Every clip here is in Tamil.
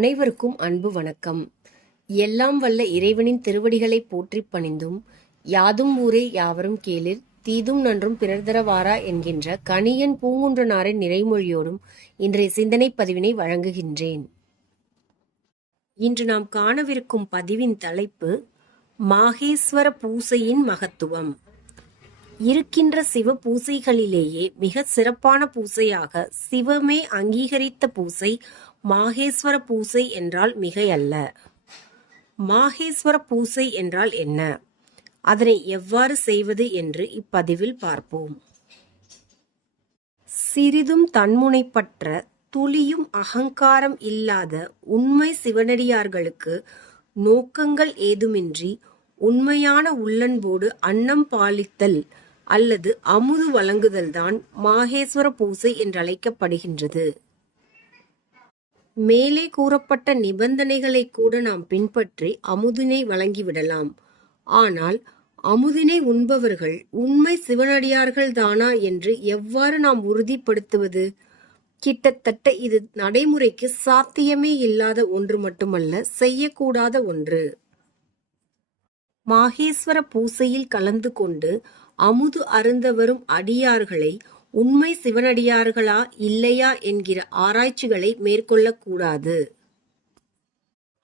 அனைவருக்கும் அன்பு வணக்கம். எல்லாம் வல்ல இறைவனின் திருவடிகளை போற்றி பணிந்தும் யாதும் ஊரே யாவரும் கேளிர் தீதும் நன்றும் பிறர்தரவாரா என்கின்ற கணியன் பூங்குன்றனாரின் நிறைமொழியோடும் இன்றைய சிந்தனை பதிவினை வழங்குகின்றேன். இன்று நாம் காணவிருக்கும் பதிவின் தலைப்பு மாகேஸ்வர பூசையின் மகத்துவம். இருக்கின்ற சிவ பூசைகளிலேயே மிக சிறப்பான பூசையாக சிவமே அங்கீகரித்த பூசை மாகேஸ்வர பூசை என்றால் மிகையல்ல. மாகேஸ்வர பூசை என்றால் என்ன? அதனை எவ்வாறு செய்வது என்று இப்பதிவில் பார்ப்போம். சிறிதும் தன்முனைப்பற்ற துளியும் அகங்காரம் இல்லாத உண்மை சிவனடியார்களுக்கு நோக்கங்கள் ஏதுமின்றி உண்மையான உள்ளன்போடு அன்னம் பாலித்தல் அல்லது அமுது வழங்குதல்தான் மாகேஸ்வர பூசை என்றழைக்கப்படுகின்றது. மேலே கூறப்பட்ட நிபந்தனைகளை கூட நாம் பின்பற்றி அமுதினை வழங்கிவிடலாம் ஆனால் அமுதினை உண்பவர்கள் உண்மை சிவனடியார்கள் தானா என்று எவ்வாறு நாம் உறுதிப்படுத்துவது? கிட்டத்தட்ட இது நடைமுறைக்கு சாத்தியமே இல்லாத ஒன்று மட்டுமல்ல செய்யக்கூடாத ஒன்று. மாகேஸ்வர பூசையில் கலந்து கொண்டு அமுது அருந்த வரும் அடியார்களை உண்மை சிவனடியார்களா இல்லையா என்கிற ஆராய்ச்சிகளை மேற்கொள்ளக்கூடாது.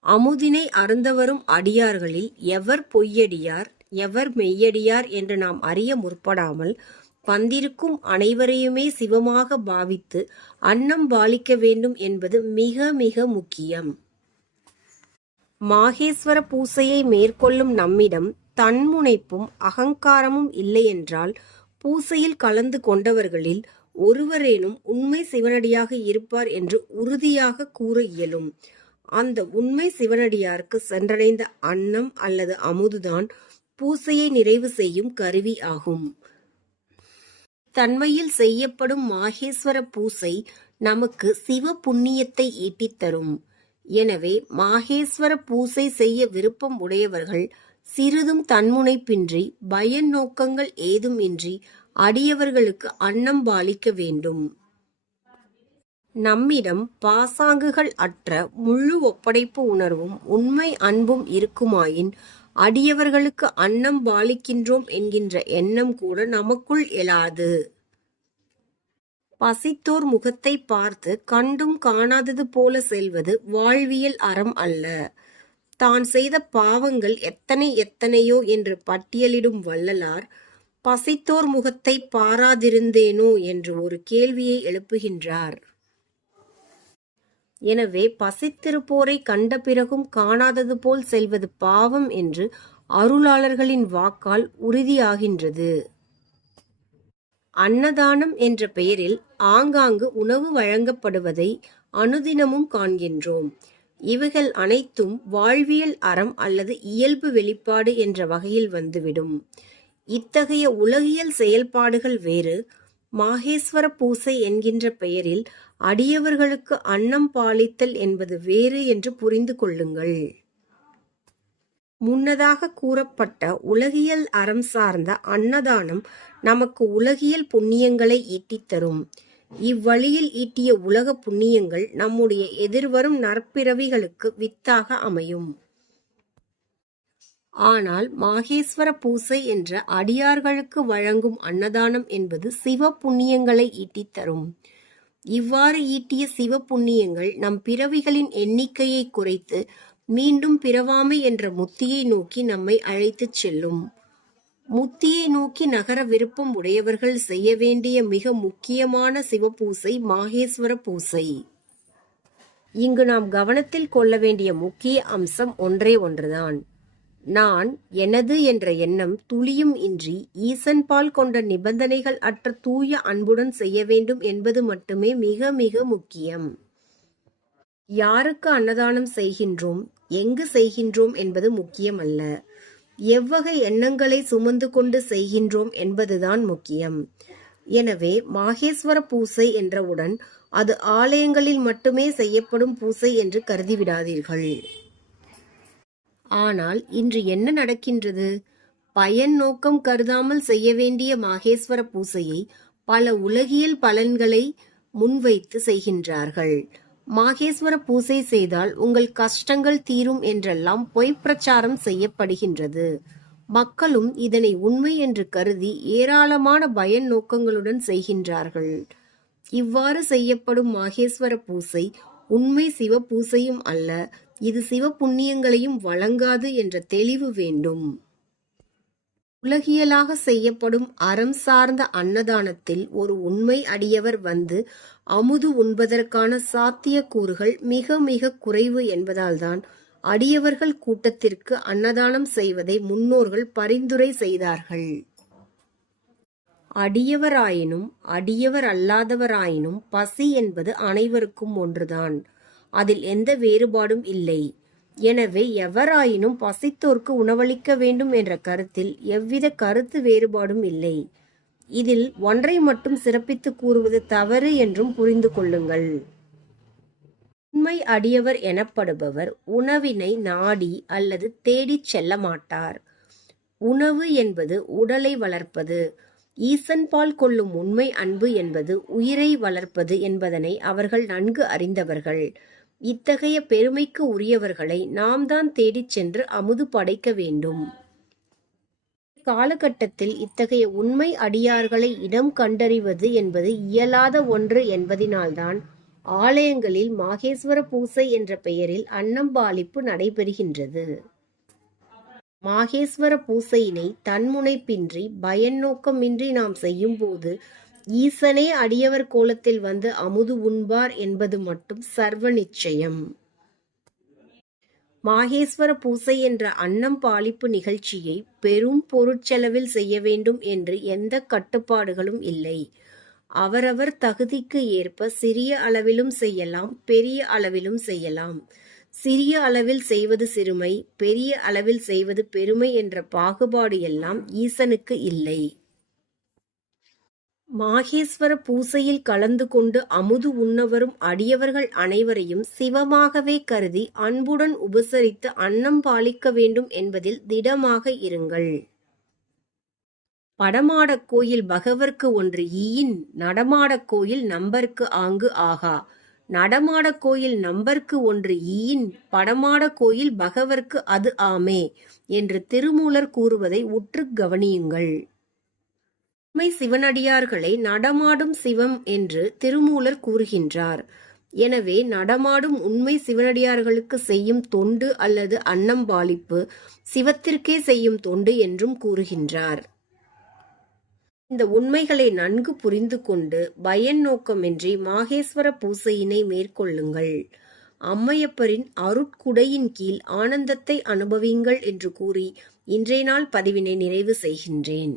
அமுதினை அருந்தவரும் அடியார்களில் எவர் பொய்யடியார் எவர் மெய்யடியார் என்று நாம் அறிய முற்படாமல் வந்திருக்கும் அனைவரையுமே சிவமாக பாவித்து அன்னம் பாலிக்க வேண்டும் என்பது மிக மிக முக்கியம். மாகேஸ்வர பூசையை மேற்கொள்ளும் நம்மிடம் தன்முனைப்பும் அகங்காரமும் இல்லையென்றால் பூசையில் கலந்து கொண்டவர்களில் ஒருவரேனும் உண்மை சிவனடியாக இருப்பார் என்று உறுதியாக கூற இயலும். அந்த உண்மை சிவனடியாருக்கு சென்றடைந்த அன்னம் அல்லது அமுதுதான் பூசையை நிறைவு செய்யும் கருவி ஆகும். தன்மையில் செய்யப்படும் மாகேஸ்வர பூசை நமக்கு சிவ புண்ணியத்தை ஈட்டித் தரும். எனவே மாகேஸ்வர பூசை செய்ய விருப்பம் உடையவர்கள் சிறிதும் தன்முனைப்பின்றி பயன் நோக்கங்கள் ஏதும் இன்றி அடியவர்களுக்கு அன்னம் பாலிக்க வேண்டும். நம்மிடம் பாசாங்குகள் அற்ற முழு ஒப்படைப்பு உணர்வும் உண்மை அன்பும் இருக்குமாயின் அடியவர்களுக்கு அன்னம் பாலிக்கின்றோம் என்கின்ற எண்ணம் கூட நமக்குள் எழாது. பசித்தோர் முகத்தை பார்த்து கண்டும் காணாதது போல செல்வது வாழ்வியல் அறம் அல்ல. தான் செய்த பாவங்கள் எத்தனை எத்தனையோ என்று பட்டியலிடும் வள்ளலார் பசித்தோர் முகத்தை பாராதிருந்தேனோ என்று ஒரு கேள்வியை எழுப்புகின்றார். எனவே பசித்திருப்போரை கண்ட பிறகும் காணாதது போல் செல்வது பாவம் என்று அருளாளர்களின் வாக்கால் உறுதியாகின்றது. அன்னதானம் என்ற பெயரில் ஆங்காங்கு உணவு வழங்கப்படுவதை அனுதினமும் காண்கின்றோம். இவைகள் அனைத்தும் வாழ்வியல் அறம் அல்லது இயல்பு வெளிப்பாடு என்ற வகையில் வந்துவிடும். இத்தகைய உலகியல் செயல்பாடுகள் வேறு. மாகேஸ்வர பூசை என்கின்ற பெயரில் அடியவர்களுக்கு அன்னம் பாலித்தல் என்பது வேறு என்று புரிந்து கொள்ளுங்கள். முன்னதாக கூறப்பட்ட உலகியல் அறம் சார்ந்த அன்னதானம் நமக்கு உலகியல் புண்ணியங்களை ஈட்டித் தரும். இவ்வழியில் ஈட்டிய உலக புண்ணியங்கள் நம்முடைய எதிர்வரும் நற்பிறவிகளுக்கு வித்தாக அமையும். ஆனால் மாகேஸ்வர பூசை என்ற அடியார்களுக்கு வழங்கும் அன்னதானம் என்பது சிவ புண்ணியங்களை ஈட்டித் தரும். இவ்வாறு ஈட்டிய சிவ புண்ணியங்கள் நம் பிறவிகளின் எண்ணிக்கையை குறைத்து மீண்டும் பிறவாமை என்ற முத்தியை நோக்கி நம்மை அழைத்துச் செல்லும். முத்தியை நோக்கி நகர விருப்பம் உடையவர்கள் செய்ய வேண்டிய மிக முக்கியமான சிவபூசை மாகேஸ்வர பூசை. இங்கு நாம் கவனத்தில் கொள்ள வேண்டிய முக்கிய அம்சம் ஒன்றே ஒன்றுதான். நான் எனது என்ற எண்ணம் துளியும் இன்றி ஈசன்பால் கொண்ட நிபந்தனைகள் அற்ற தூய அன்புடன் செய்ய வேண்டும் என்பது மட்டுமே மிக மிக முக்கியம். யாருக்கு அன்னதானம் செய்கின்றோம் எங்கு செய்கின்றோம் என்பது முக்கியமல்ல. எவ்வகை எண்ணங்களை சுமந்து கொண்டு செய்கின்றோம் என்பதுதான் முக்கியம். எனவே மாகேஸ்வர பூசை என்றவுடன் அது ஆலயங்களில் மட்டுமே செய்யப்படும் பூசை என்று கருதிவிடாதீர்கள். ஆனால் இன்று என்ன நடக்கின்றது? பயன் நோக்கம் கருதாமல் செய்ய வேண்டிய மாகேஸ்வர பூசையை பல உலகியல் பலன்களை முன்வைத்து செய்கின்றார்கள். மாகேஸ்வர பூசை செய்தால் உங்கள் கஷ்டங்கள் தீரும் என்றெல்லாம் பொய் பிரச்சாரம் செய்யப்படுகின்றது. மக்களும் இதனை உண்மை என்று கருதி ஏராளமான பயன் நோக்கங்களுடன் செய்கின்றார்கள். இவ்வாறு செய்யப்படும் மாகேஸ்வர பூசை உண்மை சிவ பூசையும் அல்ல இது சிவ புண்ணியங்களையும் வழங்காது என்ற தெளிவு வேண்டும். உலகியலாக செய்யப்படும் அறம் சார்ந்த அன்னதானத்தில் ஒரு உண்மை அடியவர் வந்து அமுது உண்பதற்கான சாத்தியக்கூறுகள் மிக மிக குறைவு என்பதால்தான் அடியவர்கள் கூட்டத்திற்கு அன்னதானம் செய்வதை முன்னோர்கள் பரிந்துரை செய்தார்கள். அடியவராயினும் அடியவர் அல்லாதவராயினும் பசி என்பது அனைவருக்கும் ஒன்றுதான். அதில் எந்த வேறுபாடும் இல்லை. எனவே எவராயினும் பசித்தோர்க்கு உணவளிக்க வேண்டும் என்ற கருத்தில் எவ்வித கருத்து வேறுபாடும் இல்லை. இதில் ஒன்றை மட்டும் சிறப்பித்து கூறுவது தவறு என்றும் புரிந்து கொள்ளுங்கள். உண்மை அடியவர் எனப்படுபவர் உணவினை நாடி அல்லது தேடிச் செல்ல மாட்டார். உணவு என்பது உடலை வளர்ப்பது ஈசன்பால் கொள்ளும் உண்மை அன்பு என்பது உயிரை வளர்ப்பது என்பதனை அவர்கள் நன்கு அறிந்தவர்கள். இத்தகைய பெருமைக்கு உரியவர்களை நாம் தான் தேடிச் சென்று அமுது படைக்க வேண்டும். காலகட்டத்தில் இத்தகைய உண்மை அடியார்களை இடம் கண்டறிவது என்பது இயலாத ஒன்று என்பதினால்தான் ஆலயங்களில் மாகேஸ்வர பூசை என்ற பெயரில் அன்னம்பாலிப்பு நடைபெறுகின்றது. மாகேஸ்வர பூசையினை தன்முனைப்பின்றி பயன் நோக்கமின்றி நாம் செய்யும்போது ஈசனே அடியவர் கோலத்தில் வந்து அமுது உண்பார் என்பது மட்டும் சர்வ நிச்சயம். மாகேஸ்வர பூசை என்ற அன்னம் பாலிப்பு நிகழ்ச்சியை பெரும் பொருட்செலவில் செய்ய வேண்டும் என்று எந்த கட்டுப்பாடுகளும் இல்லை. அவரவர் தகுதிக்கு ஏற்ப சிறிய அளவிலும் செய்யலாம் பெரிய அளவிலும் செய்யலாம். சிறிய அளவில் செய்வது சிறுமை பெரிய அளவில் செய்வது பெருமை என்ற பாகுபாடு எல்லாம் ஈசனுக்கு இல்லை. மாகேஸ்வர பூசையில் கலந்து கொண்டு அமுது உண்ணவரும் அடியவர்கள் அனைவரையும் சிவமாகவே கருதி அன்புடன் உபசரித்து அன்னம் பாலிக்க வேண்டும் என்பதில் திடமாக இருங்கள். படமாடக் கோயில் பகவர்க்கு ஒன்று ஈயின் நடமாடக் கோயில் நம்பர்க்கு ஆங்கு ஆகா. நடமாடக் கோயில் நம்பர்க்கு ஒன்று ஈயின் படமாடக் கோயில் பகவர்க்கு அது ஆமே என்று திருமூலர் கூறுவதை உற்று கவனியுங்கள். உண்மை சிவனடியார்களை நடமாடும் சிவம் என்று திருமூலர் கூறுகின்றார். எனவே நடமாடும் உண்மை சிவனடியார்களுக்கு செய்யும் தொண்டு அல்லது அன்னம்பாலிப்பு சிவத்திற்கே செய்யும் தொண்டு என்றும் கூறுகின்றார். இந்த உண்மைகளை நன்கு புரிந்து கொண்டு பயன் நோக்கமின்றி மாகேஸ்வர பூசையினை மேற்கொள்ளுங்கள். அம்மையப்பரின் அருட்குடையின் கீழ் ஆனந்தத்தை அனுபவிங்கள் என்று கூறி இன்றைய நாள் பதிவினை நிறைவு செய்கின்றேன்.